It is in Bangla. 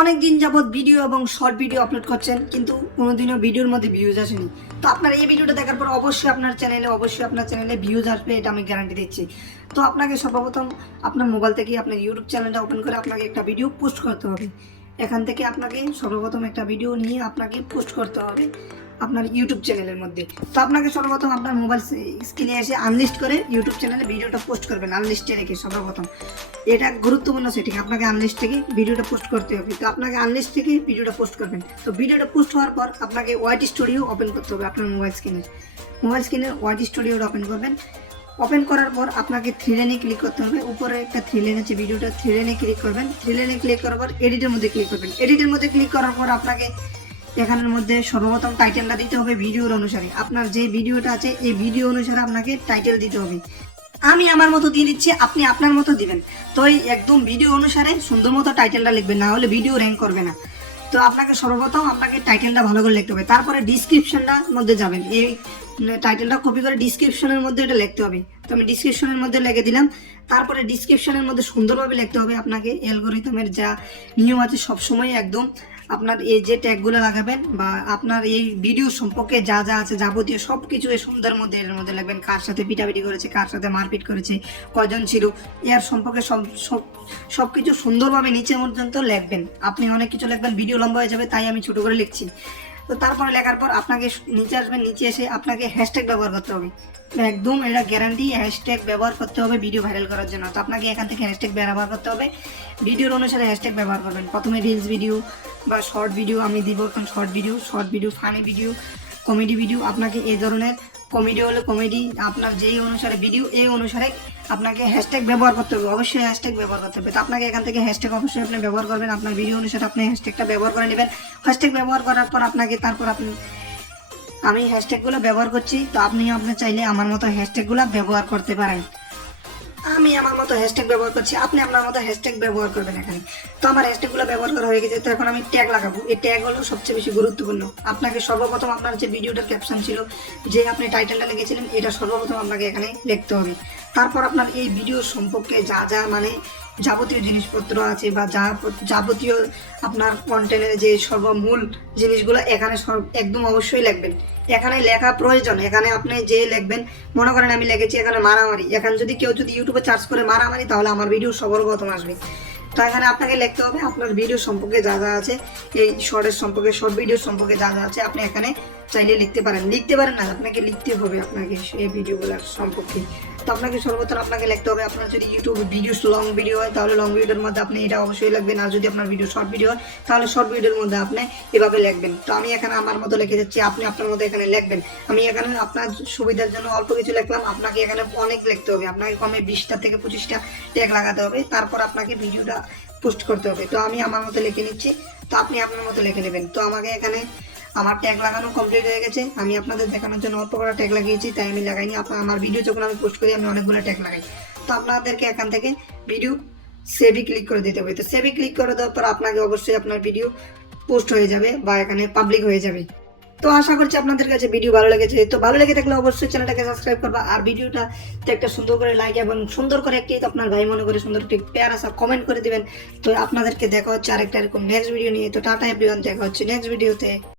অনেক দিন যাবত ভিডিও এবং শর্ট ভিডিও আপলোড করছেন কিন্তু কোনোদিনও ভিডিওর মধ্যে ভিউজ আসেনি। তো আপনার এই ভিডিওটা দেখার পর অবশ্যই আপনার চ্যানেলে ভিউজ আসবে, এটা আমি গ্যারান্টি দিচ্ছি। তো আপনাকে সর্বপ্রথম আপনার মোবাইল থেকে আপনার ইউটিউব চ্যানেলটা ওপেন করে আপনাকে একটা ভিডিও পোস্ট করতে হবে। এখান থেকে আপনাকে সর্বপ্রথম একটা ভিডিও নিয়ে আপনাকে পোস্ট করতে হবে আপনার ইউটিউব চ্যানেলের মধ্যে। তো আপনাকে সর্বপ্রথম আপনার মোবাইল স্ক্রিনে এসে আনলিস্ট করে ইউটিউব চ্যানেলে ভিডিওটা পোস্ট করবেন, আনলিস্টে রেখে। সর্বপ্রথম এটা গুরুত্বপূর্ণ সেটিং, আপনাকে আনলিস্ট থেকে ভিডিওটা পোস্ট করতে হবে। তো আপনাকে আনলিস্ট থেকে ভিডিওটা পোস্ট করবেন। তো ভিডিওটা পোস্ট হওয়ার পর আপনাকে ওয়াইটি স্টুডিও ওপেন করতে হবে। আপনার মোবাইল স্ক্রিনের ওয়াইটি স্টুডিওটা ওপেন করবেন। ওপেন করার পর আপনাকে থ্রি লাইনে ক্লিক করতে হবে। উপরে একটা থ্রি লাইন আছে, ভিডিওটা থ্রি লাইনে ক্লিক করবেন। থ্রি লাইনে ক্লিক করার পর এডিটের মধ্যে ক্লিক করবেন। এডিটের মধ্যে ক্লিক করার পর আপনাকে এখানের মধ্যে সর্বপ্রথম টাইটেলটা দিতে হবে ভিডিওর অনুসারে। আপনার যে ভিডিওটা আছে এই ভিডিও অনুসারে আপনাকে টাইটেল দিতে হবে। আমি আমার মতো দিয়ে দিচ্ছি, আপনি আপনার মতো দিবেন। তো এই একদম ভিডিও অনুসারে সুন্দর মতো টাইটেলটা লিখবেন, না হলে ভিডিও র্যাঙ্ক করবে না। তো আপনাকে সর্বপ্রথম আপনাকে টাইটেলটা ভালো করে লিখতে হবে। তারপরে ডিসক্রিপশনটার মধ্যে যাবেন, এই টাইটেলটা কপি করে ডিসক্রিপশনের মধ্যে এটা লিখতে হবে। তো আমি ডিসক্রিপশনের মধ্যে লিখে দিলাম। তারপরে ডিসক্রিপশনের মধ্যে সুন্দরভাবে লিখতে হবে। আপনাকে অ্যালগরিদমের যা নিয়ম আছে সবসময় একদম আপনার এই যে ট্যাগগুলো লাগাবেন বা আপনার এই ভিডিও সম্পর্কে যা যা আছে যাবতীয় সব কিছু এই সুন্দর মধ্যে এর মধ্যে লিখবেন। কার সাথে পিটাপিটি করেছে, কার সাথে মারপিট করেছে, কজন ছিল, এর সম্পর্কে সব কিছু সুন্দরভাবে নিচে পর্যন্ত লিখবেন। আপনি অনেক কিছু লিখবেন, ভিডিও লম্বা হয়ে যাবে, তাই আমি ছোটো করে লিখছি। তো তারপরে লেখার পর আপনাকে নিচে আসবেন, নিচে এসে আপনাকে হ্যাশট্যাগ ব্যবহার করতে হবে। একদম এটা গ্যারান্টি, হ্যাশট্যাগ ব্যবহার করতে হবে ভিডিও ভাইরাল করার জন্য। তো আপনাকে এখান থেকে হ্যাশট্যাগ ব্যবহার করতে হবে, ভিডিওর অনুসারে হ্যাশট্যাগ ব্যবহার করবেন। প্রথমে রিলস ভিডিও বা শর্ট ভিডিও আমি দিব, এখন short video, funny video, comedy video. আপনাকে এই ধরনের কমেডি হলে কমেডি, আপনার যেই অনুসারে ভিডিও এই অনুসারে আপনাকে হ্যাশট্যাগ ব্যবহার করতে হবে। অবশ্যই হ্যাশট্যাগ ব্যবহার করতে হবে। তো আপনাকে এখান থেকে হ্যাশট্যাগ অবশ্যই আপনি ব্যবহার করবেন, আপনার ভিডিও অনুসারে আপনি হ্যাশট্যাগটা ব্যবহার করে নেবেন। হ্যাশট্যাগ ব্যবহার করার পর আমি হ্যাশট্যাগুলো ব্যবহার করছি। তো আপনি আপনার চাইলে আমার মতো হ্যাশট্যাগুলো ব্যবহার করতে পারেন। আমি আমার মতো হ্যাশট্যাগ ব্যবহার করছি, আপনি আপনার মতো হ্যাশট্যাগ ব্যবহার করবেন এখানে। তো আমার হ্যাশট্যাগুলো ব্যবহার করা হয়ে গেছে। তো এখন আমি ট্যাগ লাগাবো। এই ট্যাগ হলো সবচেয়ে বেশি গুরুত্বপূর্ণ। আপনাকে সর্বপ্রথম আপনার যে ভিডিওটার ক্যাপশন ছিল, যে আপনি টাইটেলটা লিখেছিলেন, এটা সর্বপ্রথম আপনাকে এখানে লিখতে হবে। তারপর আপনার এই ভিডিও সম্পর্কে যা যা যাবতীয় জিনিসপত্র আছে বা যাবতীয় আপনার কন্টেন্টের যে সর্বমূল জিনিসগুলো এখানে একদম অবশ্যই লিখবেন। এখানে লেখা প্রয়োজন। এখানে আপনি যে লিখবেন, মনে করেন আমি লিখেছি এখানে মারামারি। এখানে যদি কেউ ইউটিউবে সার্চ করে মারামারি, তাহলে আমার ভিডিও সর্বপ্রথম আসবে। তো এখানে আপনাকে লিখতে হবে আপনার ভিডিও সম্পর্কে যা যা আছে, এই শর্ট ভিডিও সম্পর্কে যা যা আছে আপনি এখানে চাইলে লিখতে পারেন না, আপনাকে লিখতে হবে আপনাকে এই ভিডিওগুলোর সম্পর্কে। তো আপনাকে সর্বপ্রথম আপনাকে লিখতে হবে, আপনার যদি ইউটিউব ভিডিও লং ভিডিও হয় তাহলে লং ভিডিওর মধ্যে আপনি এটা অবশ্যই লিখবেন। আর যদি আপনার ভিডিও শর্ট ভিডিও হয় তাহলে শর্ট ভিডিওর মধ্যে আপনি এভাবে লিখবেন। তো আমি এখানে আমার মতো লিখে যাচ্ছি, আপনি আপনার মতো এখানে লিখবেন। আমি এখানে আপনার সুবিধার জন্য অল্প কিছু লিখলাম, আপনাকে এখানে অনেক লিখতে হবে। আপনাকে কমে 20টা থেকে 25টা ট্যাগ লাগাতে হবে। তারপর আপনাকে ভিডিওটা পোস্ট করতে হবে। তো আমি আমার মতো লিখে নিচ্ছি, তো আপনি আপনার মতো লিখে নেবেন। তো আমাকে এখানে আমার ট্যাগ লাগানো কমপ্লিট হয়ে গেছে। আমি আপনাদের দেখানোর জন্য অল্প করে ট্যাগ লাগিয়েছি, তাই আমি লাগাইনি। আমার ভিডিও যখন আমি পোস্ট করি আমি অনেকগুলো ট্যাগ লাগাই। তো আপনাদেরকে এখান থেকে ভিডিও সেভে ক্লিক করে দিতে হবে। তো সেভে ক্লিক করে দেওয়ার পর আপনাকে অবশ্যই আপনার ভিডিও পোস্ট হয়ে যাবে বা এখানে পাবলিক হয়ে যাবে। তো আশা করছি আপনাদের কাছে ভিডিও ভালো লেগেছে। তো ভালো লেগে থাকলে অবশ্যই চ্যানেলটাকে সাবস্ক্রাইব করবা। আর ভিডিওটা একটা সুন্দর করে লাইক এবং সুন্দর করে একটি আপনার ভাই মনে করে সুন্দর একটি প্যার আসা কমেন্ট করে দিবেন। তো আপনাদেরকে দেখা হচ্ছে আরেকটা এরকম নেক্সট ভিডিও নিয়ে। তো টাটা এভরিওয়ান, দেখা হচ্ছে নেক্সট ভিডিওতে।